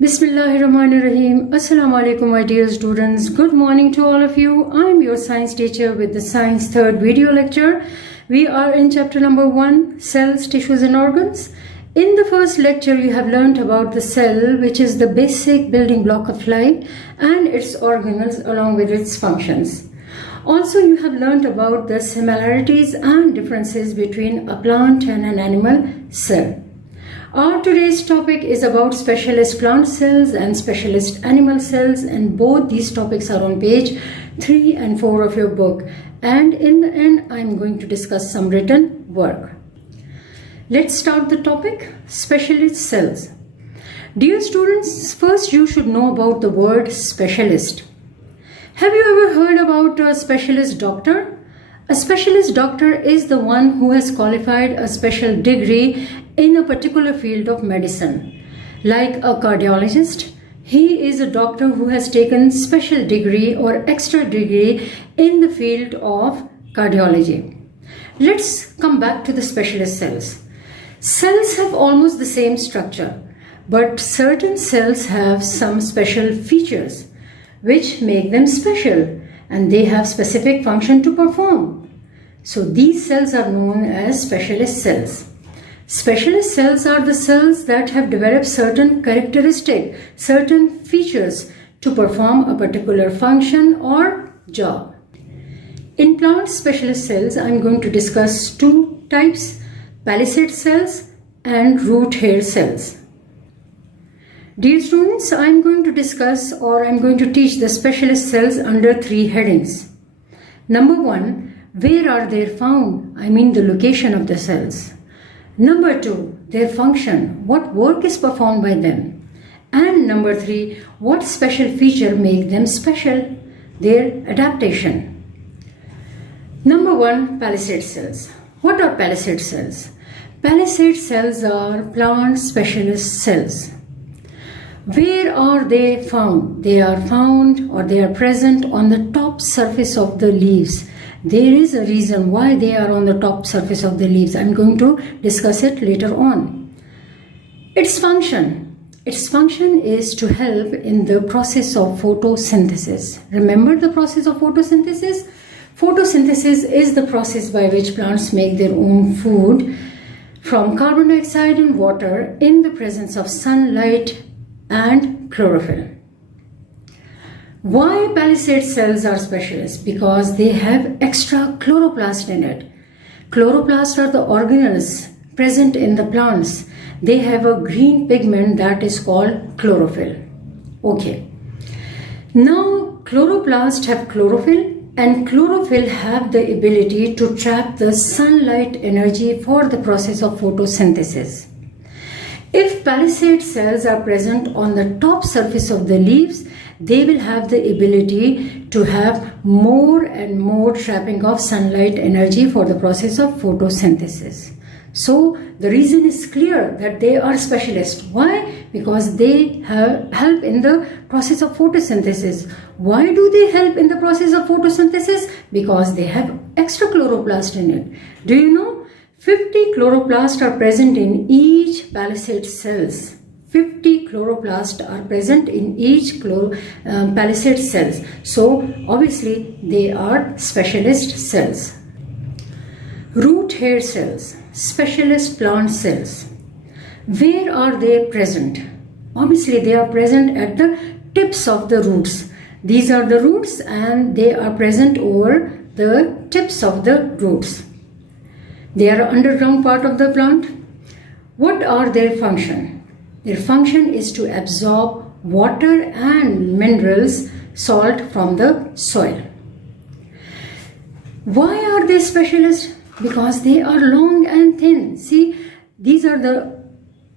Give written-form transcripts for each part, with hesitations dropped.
Bismillahirrahmanirrahim. Assalamu alaikum, my dear students. Good morning to all of you. I'm your science teacher with the science third video lecture. We are in chapter number 1, cells, tissues and organs. In the first lecture, you have learnt about the cell, which is the basic building block of life, and its organelles along with its functions. Also, you have learnt about the similarities and differences between a plant and an animal cell. Our today's topic is about specialist plant cells and specialist animal cells, and both these topics are on page 3 and 4 of your book. And in the end, I'm going to discuss some written work. Let's start the topic, specialist cells. Dear students, first you should know about the word specialist. Have you ever heard about a specialist doctor? A specialist doctor is the one who has qualified a special degree in a particular field of medicine. Like a cardiologist, he is a doctor who has taken special degree or extra degree in the field of cardiology. Let's come back to the specialist cells. Cells have almost the same structure, but certain cells have some special features which make them special, and they have specific function to perform. So these cells are known as specialist cells. Specialist cells are the cells that have developed certain characteristics, certain features to perform a particular function or job. In plant specialist cells, I'm going to discuss two types, Palisade cells and root hair cells. Dear students, I'm going to discuss or I'm going to teach the specialist cells under 3 headings. Number 1, where are they found? I mean the location of the cells. Number 2, their function, what work is performed by them. And number 3, what special feature make them special, their adaptation. Number 1, Palisade cells. What are Palisade cells? Palisade cells are plant specialist cells. Where are they found? They are found or they are present on the top surface of the leaves. There is a reason why they are on the top surface of the leaves. I'm going to discuss it later on. Its function is to help in the process of photosynthesis. Remember the process of photosynthesis? Photosynthesis is the process by which plants make their own food from carbon dioxide and water in the presence of sunlight and chlorophyll. Why Palisade cells are specialists? Because they have extra chloroplast in it. Chloroplasts are the organelles present in the plants. They have a green pigment that is called chlorophyll. Okay. Now chloroplasts have chlorophyll, and chlorophyll have the ability to trap the sunlight energy for the process of photosynthesis. If Palisade cells are present on the top surface of the leaves, they will have the ability to have more and more trapping of sunlight energy for the process of photosynthesis. So the reason is clear that they are specialists. Why? Because they help in the process of photosynthesis. Why do they help in the process of photosynthesis? Because they have extra chloroplast in it. Do you know? 50 chloroplasts are present in each Palisade cells. 50 chloroplasts are present in each Palisade cells. So obviously they are specialist cells. Root hair cells, specialist plant cells. Where are they present? Obviously they are present at the tips of the roots. These are the roots and they are present over the tips of the roots. They are underground part of the plant. What are their function? Their function is to absorb water and minerals, salt from the soil. Why are they specialists? Because they are long and thin. See, these are the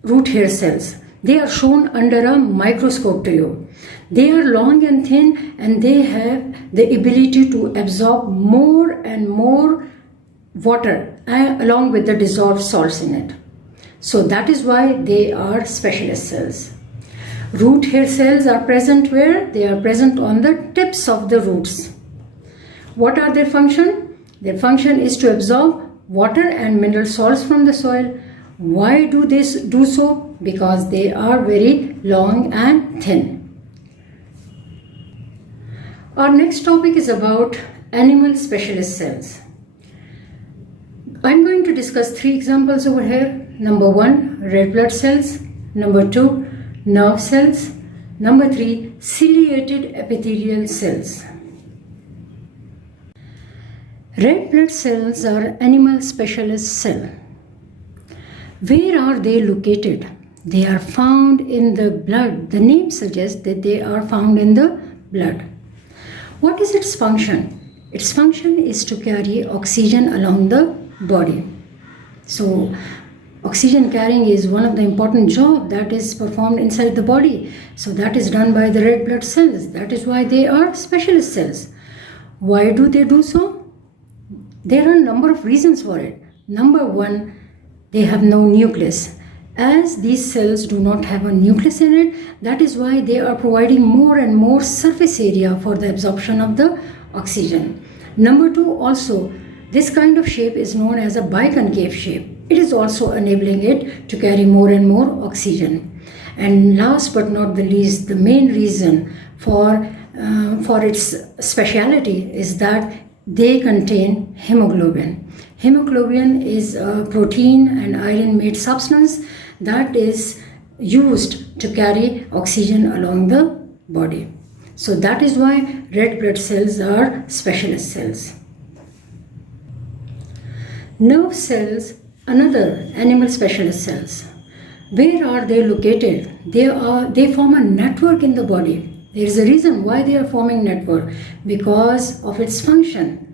root hair cells. They are shown under a microscope to you. They are long and thin and they have the ability to absorb more and more water along with the dissolved salts in it. So that is why they are specialist cells. Root hair cells are present where? They are present on the tips of the roots. What are their function? Their function is to absorb water and mineral salts from the soil. Why do they do so? Because they are very long and thin. Our next topic is about animal specialist cells. I'm going to discuss 3 examples over here. Number 1, red blood cells. Number 2, nerve cells. Number 3, ciliated epithelial cells. Red blood cells are animal specialist cell. Where are they located? They are found in the blood. The name suggests that they are found in the blood. What is its function? Its function is to carry oxygen along the body. So, oxygen carrying is one of the important jobs that is performed inside the body. So, that is done by the red blood cells. That is why they are specialist cells. Why do they do so? There are a number of reasons for it. Number 1, they have no nucleus. As these cells do not have a nucleus in it, that is why they are providing more and more surface area for the absorption of the oxygen. Number 2, also, this kind of shape is known as a biconcave shape. It is also enabling it to carry more and more oxygen. And last but not the least, the main reason for its speciality is that they contain hemoglobin. Hemoglobin is a protein and iron made substance that is used to carry oxygen along the body. So that is why red blood cells are specialist cells. Nerve cells, another animal specialist cells. Where are they located? They form a network in the body. There is a reason why they are forming network, because of its function.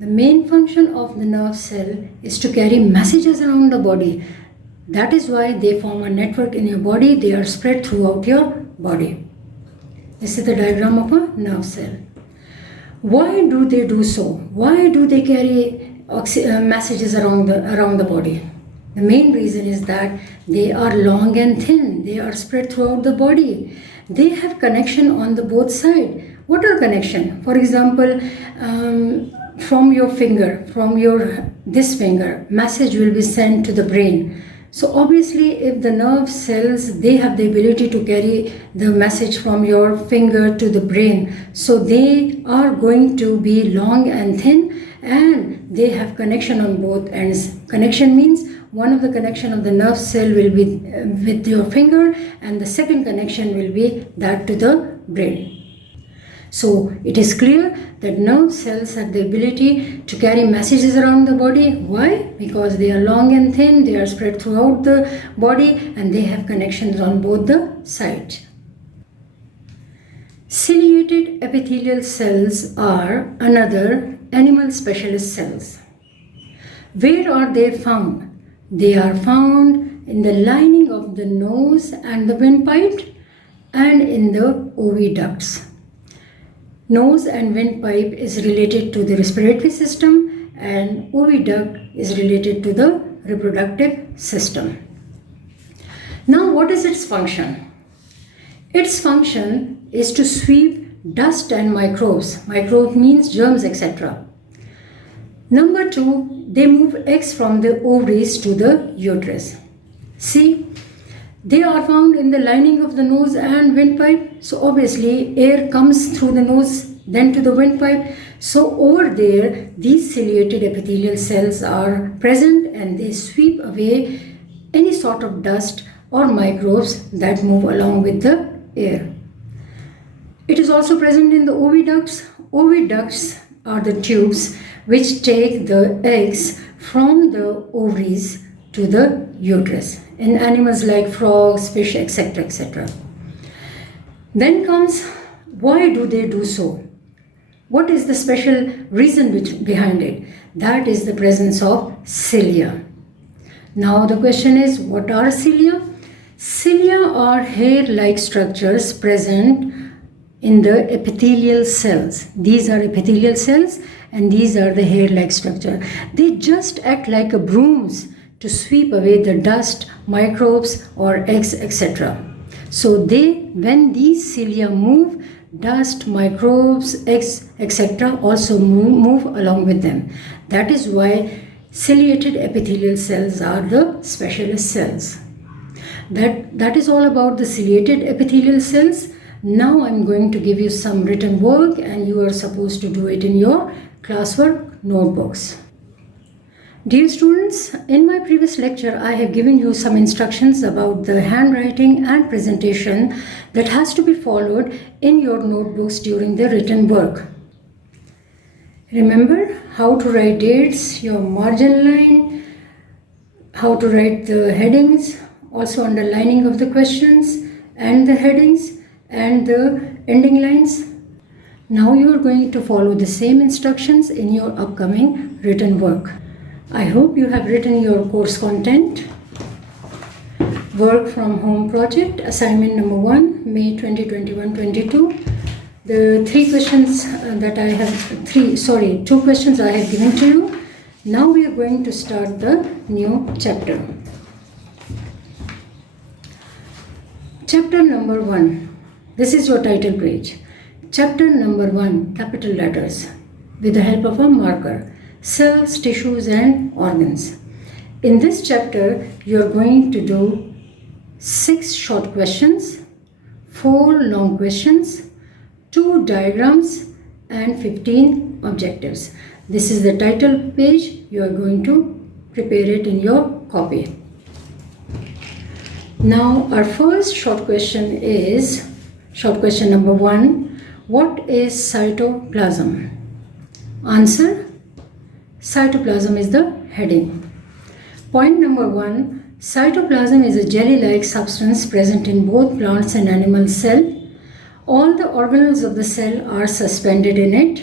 The main function of the nerve cell is to carry messages around the body. That is why they form a network in your body. They are spread throughout your body. This is the diagram of a nerve cell. Why do they do so? Why do they carry messages around the body? The main reason is that they are long and thin. They are spread throughout the body. They have connection on the both sides. What are connection? For example, from your finger, this finger, message will be sent to the brain. So obviously, if the nerve cells, they have the ability to carry the message from your finger to the brain. So they are going to be long and thin, and they have connection on both ends. Connection means one of the connection of the nerve cell will be with your finger, and the second connection will be that to the brain. So it is clear that nerve cells have the ability to carry messages around the body. Why? Because they are long and thin, they are spread throughout the body, and they have connections on both the sides. Ciliated epithelial cells are another animal specialist cells. Where are they found? They are found in the lining of the nose and the windpipe and in the oviducts. Nose and windpipe is related to the respiratory system, and oviduct is related to the reproductive system. Now, what is its function? Its function is to sweep dust and microbes. Microbe means germs, etc. Number 2, they move eggs from the ovaries to the uterus. See, they are found in the lining of the nose and windpipe. So obviously air comes through the nose, then to the windpipe. So over there, these ciliated epithelial cells are present, and they sweep away any sort of dust or microbes that move along with the air. It is also present in the oviducts. Oviducts are the tubes which take the eggs from the ovaries to the uterus in animals like frogs, fish, etc., etc. Then comes, why do they do so? What is the special reason behind it? That is the presence of cilia. Now the question is, what are cilia? Cilia are hair-like structures present in the epithelial cells. These are epithelial cells, and these are the hair-like structure. They just act like a brooms to sweep away the dust, microbes or eggs, etc. So when these cilia move, dust, microbes, eggs, etc. also move along with them. That is why Ciliated epithelial cells are the specialist cells. That is all about the ciliated epithelial cells. Now I'm going to give you some written work and you are supposed to do it in your classwork notebooks. Dear students, in my previous lecture I have given you some instructions about the handwriting and presentation that has to be followed in your notebooks during the written work. Remember how to write dates, your margin line, how to write the headings, also underlining of the questions and the headings and the ending lines. Now you are going to follow the same instructions in your upcoming written work. I hope you have written your course content. Work from home project, assignment number 1, May 2021-22. The 2 questions I have given to you. Now we are going to start the new chapter. Chapter number 1. This is your title page. Chapter number 1, capital letters, with the help of a marker. Cells, tissues and organs. In this chapter, you are going to do 6 short questions, 4 long questions, 2 diagrams and 15 objectives. This is the title page. You are going to prepare it in your copy. Now our first short question is short question number 1. What is cytoplasm? Answer: cytoplasm is the heading. Point number 1. Cytoplasm is a jelly-like substance present in both plants and animal cell. All the organelles of the cell are suspended in it.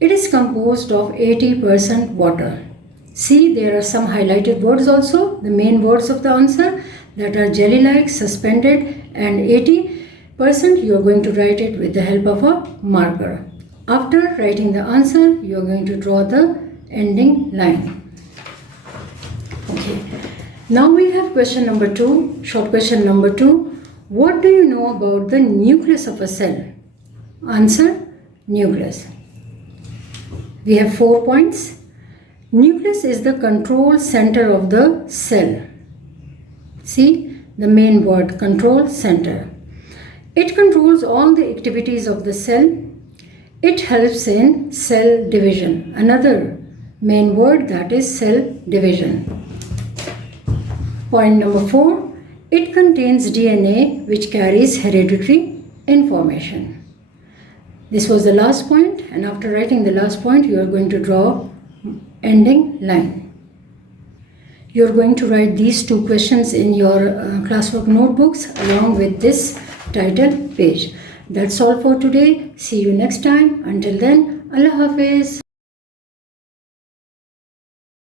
It is composed of 80% water. See, there are some highlighted words also, the main words of the answer, that are jelly-like, suspended and 80%. You are going to write it with the help of a marker. After writing the answer, you are going to draw the ending line. Okay. Now we have question number 2, short question number 2. What do you know about the nucleus of a cell? Answer: nucleus. We have 4 points. Nucleus is the control center of the cell. See the main word, control center. It controls all the activities of the cell. It helps in cell division. Another main word, that is cell division. Point number 4. It contains DNA which carries hereditary information. This was the last point, and after writing the last point, you are going to draw ending line. You are going to write these 2 questions in your classwork notebooks along with this title page. That's all for today. See you next time. Until then, Allah Hafiz.